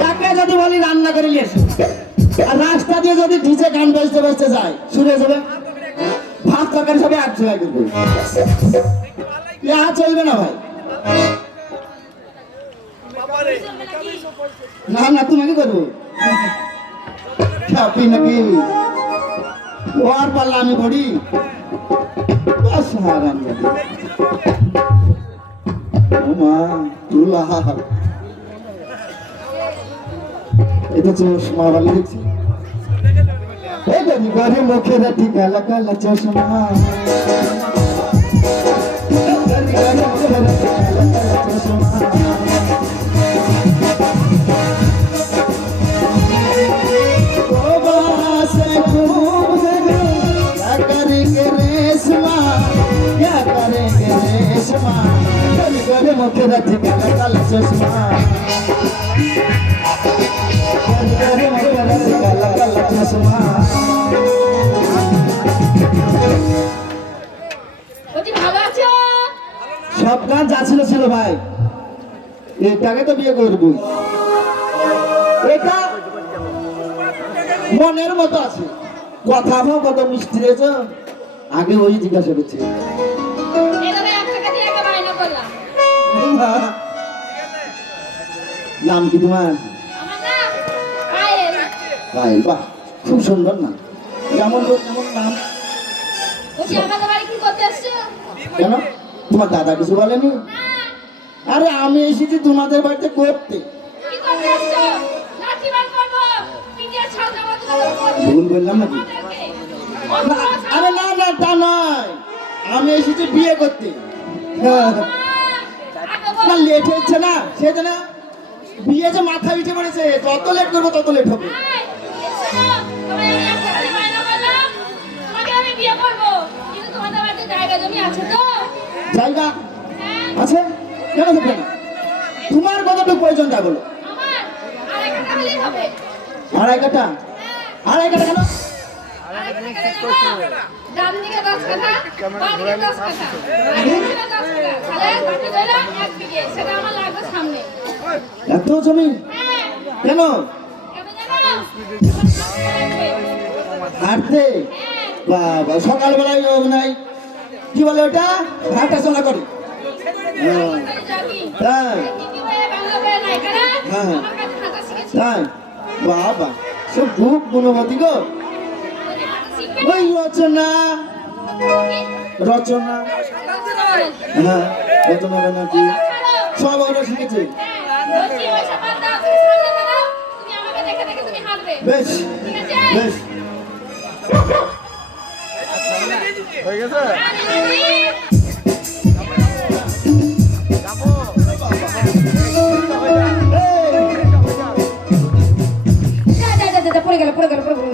কাকে যদি বলি রান্না করে নিয়ে এসো, আর রাস্তা দিয়ে যদি ডিজে গান বাজতে বাজতে যায়, শুনে যাবে ভাত তরকারি সবাই এক জায়গায় করবে, চলবে না ভাই। না না তোমাকে করবো খাপি নাকি ওর পাল্লা আমি পড়ি এটা চশমা বালি দেখছি ঘরে মুখে রাখি কালা কালা চশমা मुखे रखी काला काला चश्मा मुखे रखी काला काला चश्मा সব গান যা ছিল ছিল ভাই, এটাকে তো বিয়ে করবো, এটা মনের মতো আছে, কথা ভাব কত মিষ্টি রয়েছে, আগে ওই জিজ্ঞাসা করছে নাম কি তোমার? পায়েল। বাহ, খুব সুন্দর না, যেমন লোক তেমন নাম। কেন তোমার দাদা কিছু বলেনি? আরে আমি এসেছি তোমাদের বাড়িতে করতে। ভুল বললাম নাকি? আরে না না তা নয়, আমি এসেছি বিয়ে করতে। না লেট হচ্ছে না, সেটা না বিয়ে যে মাথা উঠে পড়েছে, যত লেট করবো তত লেট হবে। জায়গা আছে কেন থাকবে না? তোমার কতটুকু প্রয়োজনটা বলো। আড়াই কাঠা? আড়াই কাঠা কেন? এত জমি কেন? হাঁটতে? বাবা, সকালবেলায় নাই কি বলে ওটা, হাঁটা চলা করে। বাবা, সব খুব গুণবতী গো। ওই রচনা রচনা, হ্যাঁ রচনা নাকি সব ওরা শিখেছে। বেশ বেশ হয়ে গেছে। পড়ে গেল পড়ে গেল পড়ে গেল।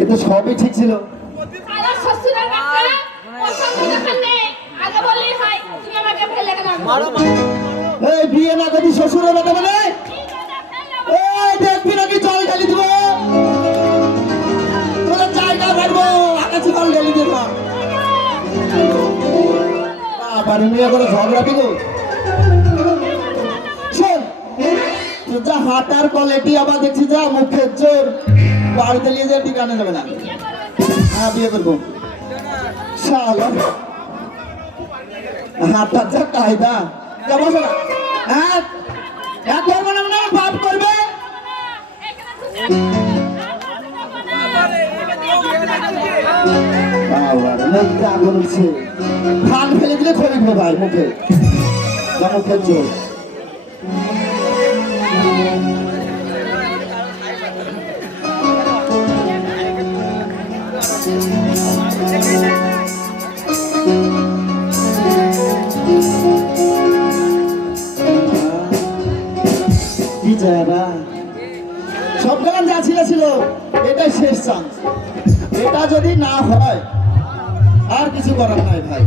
এ তো সবই ঠিক ছিল। এই বিয়ে না করি শ্বশুরের কথা বলে, এই দেখবি নাকি জল ঢালি দিব, তোরা জায়গা পারবো আকাশে জল ঢালি দিব। আবার মেয়ে করে ঝগড়া দিব। শোন, যা হাঁটার কোয়ালিটি আবার দেখছি, যা মুখের জোর, বাড়িতে নিয়ে যা ঠিকানা যাবে না। হ্যাঁ বিয়ে করবো, হাঁটার যা কায়দা, যা বসো না। হ্যাঁ করবো না মানে বাপ করবে। ধান ফেলে দিলে খরিবে ভাই মুখে, যা মুখের জোর। সব গান যা ছিল এটাই শেষ চান্স, এটা যদি না হয় আর কিছু করার নাই ভাই।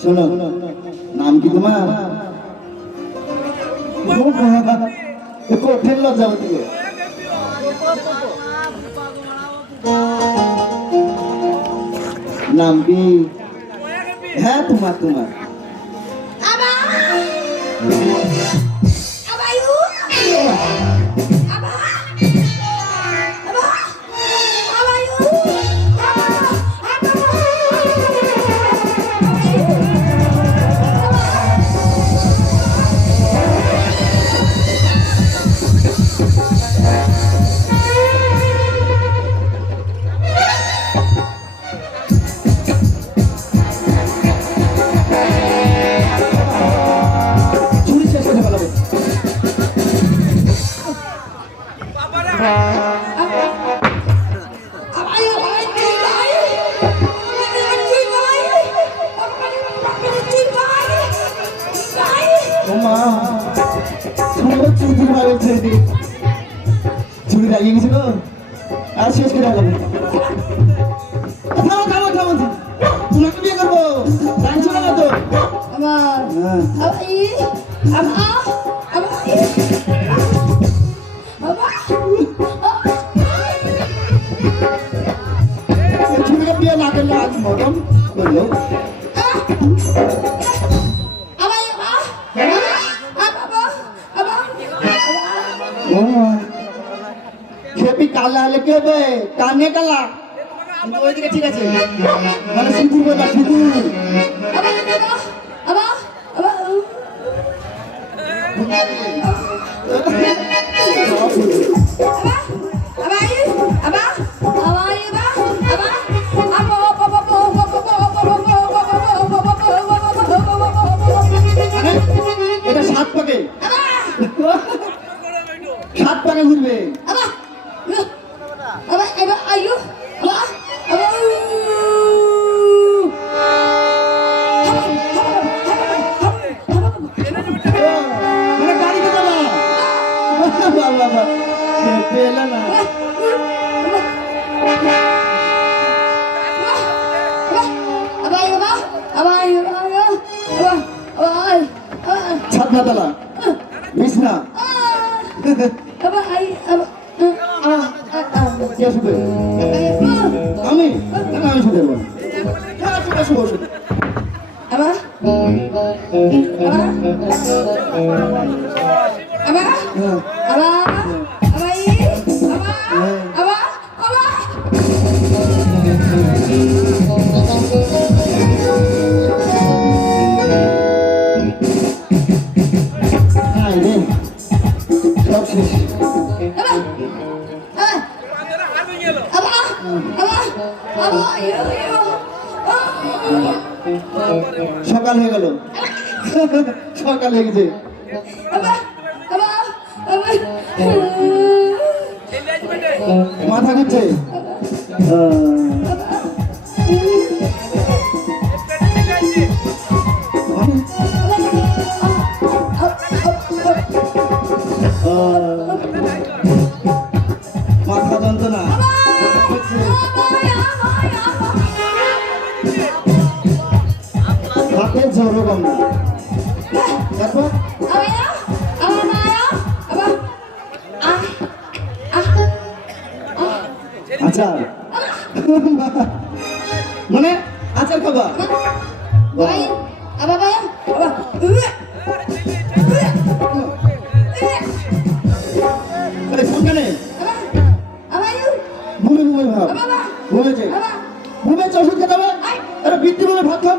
শোনো, নাম কি তোমার? কঠিন লজ্জাবতী। নাম কি? হ্যাঁ তোমার তোমার চুরি লাগিয়ে গেছিল আর শেষ করে গেল। তোমাকে বিয়ে করবো জানছো না তো? চুরিকে বিয়ে না করলে আজ মরম করলো। খেপি কালা হলে কি হবে? কানে কালা ওইদিকে ঠিক আছে, মানে সিঁদুর বলা সিঁদুর। এটা 7 পাকে, 7 পাকে ঘুরবে। পেলে না ছাদনা তালা বিছনা কে শুধু আমি আমি শুধু সব শেষ। সকাল হয়ে গেল, সকাল হয়ে গেছে। মাথা ঘুরছে। মাথা যন্ত্রণা, হাতে জ্বরও কম না। তারপর আচার, মানে আচার খাবা? ঘুমে ঘুমে ভাব ঘুমেছে, ঘুমেছে ওষুধ খেতে হবে। আরে বৃদ্ধি বলে ভাত খান।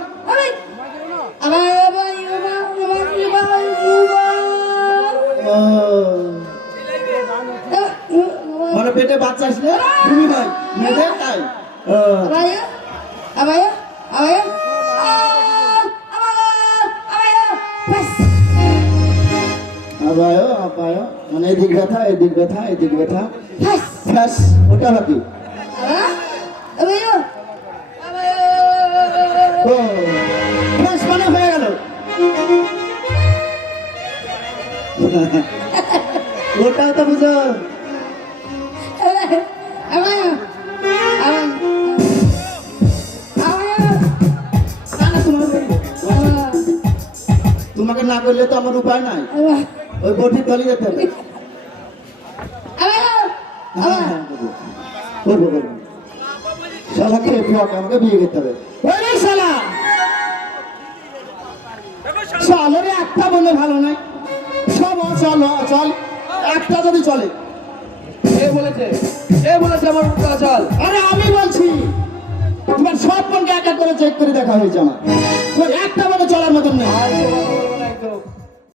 মানে পেটে বাচ্চা আসলে ঘুমি হয় মেয়েদের, তাই আবায়ো আবায়ো, মানে এদিক ব্যথা এদিক ব্যথা এদিক ব্যথা, ফ্যাস ওটা নাকি? ও ফ্যাস মানে হয়ে গেল। ওটাও তো বুঝো। না, তোমাকে না করলে তো আমার উপায় নাই, ওই বটির তলে যেতে হবে। করবো করবো, শালাকে আমাকে বিয়ে করতে হবে। ওরে শালা, শালের একটা বলে ভালো নাই, সব চল চল, একটা যদি চলে। এ বলেছে আমার উল্টা চাল। আরে আমি বলছি, তোমার সব বোনকে এক এক করে চেক করে দেখা হয়েছে আমার, তোমার একটা বলে চলার মতন নেই। আর সে কথা বলবো